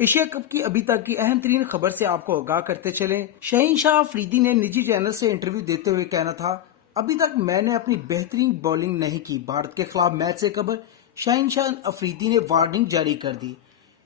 Asia cup की अभी तक की अहम तरीन खबर से आपको आगाह करते चले। शहीन शाह अफरीदी ने निजी चैनल से इंटरव्यू देते हुए कहना था, अभी तक मैंने अपनी बेहतरीन बॉलिंग नहीं की। भारत के खिलाफ मैच से कबल शाहीन शाह अफरीदी ने वार्निंग जारी कर दी।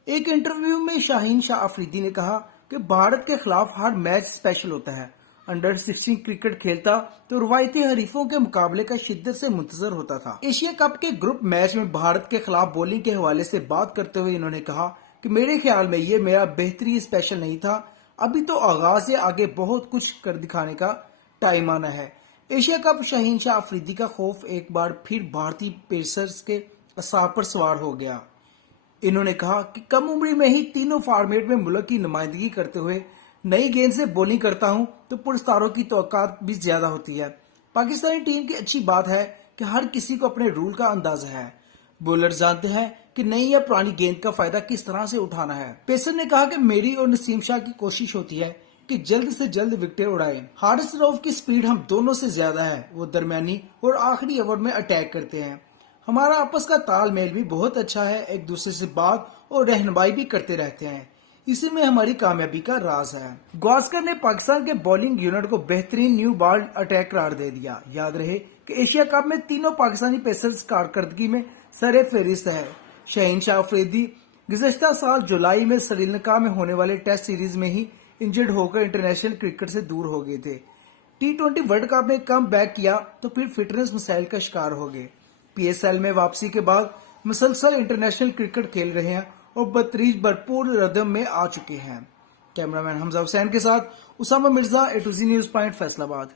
एक इंटरव्यू में शाहीन शाह अफरीदी ने कहा कि भारत के खिलाफ हर मैच स्पेशल होता है। अंडर 16 क्रिकेट खेलता तो रवायती हरीफों के मुकाबले का शिद्दत से मुंतजर होता था। एशिया कप के ग्रुप मैच में भारत के खिलाफ बॉलिंग के हवाले से बात करते हुए इन्होंने कहा कि मेरे ख्याल में ये मेरा बेहतरीन स्पेशल नहीं था। अभी तो आगाज से आगे बहुत कुछ कर दिखाने का टाइम आना है। एशिया कप शाहीन शाह अफरीदी का खौफ एक बार फिर भारतीय पेसर्स के असाब पर सवार हो गया। इन्होंने कहा कि कम उम्र में ही तीनों फॉर्मेट में मुल्क की नुमाइंदगी करते हुए नई गेंद से बॉलिंग करता हूं तो पुरस्कारों की तवक्कात भी ज्यादा होती है। पाकिस्तानी टीम की अच्छी बात है कि हर किसी को अपने रूल का अंदाजा है। बॉलर जानते हैं कि नई या पुरानी गेंद का फायदा किस तरह से उठाना है। पेसर ने कहा कि मेरी और नसीम शाह की कोशिश होती है कि जल्द से जल्द विकेटें उड़ाएं। हारिस रऊफ की स्पीड हम दोनों से ज्यादा है। वो दरमियानी और आखिरी ओवर में अटैक करते हैं। हमारा आपस का तालमेल भी बहुत अच्छा है। एक दूसरे से बात और रहनुमाई भी करते रहते हैं। इसी में हमारी कामयाबी का राज है। गावस्कर ने पाकिस्तान के बॉलिंग यूनिट को बेहतरीन न्यू बॉल अटैक करार दे दिया। याद रहे कि एशिया कप में तीनों पाकिस्तानी पेसर्स कारकर्दगी में सरे फेरिस्त है। शहीन शाह अफरीदी गुज़श्ता साल जुलाई में श्रीलंका में होने वाले टेस्ट सीरीज में ही इंजर्ड होकर इंटरनेशनल क्रिकेट से दूर हो गए थे। T20 वर्ल्ड कप में कम बैक किया तो फिर फिटनेस मसाइल का शिकार हो गए। PSL में वापसी के बाद मुसलसल इंटरनेशनल क्रिकेट खेल रहे हैं और बतरीज भरपूर रदम में आ चुके हैं। कैमरामैन हमजा हुसैन के साथ Usama Mirza, A to Z news point, Faisalabad.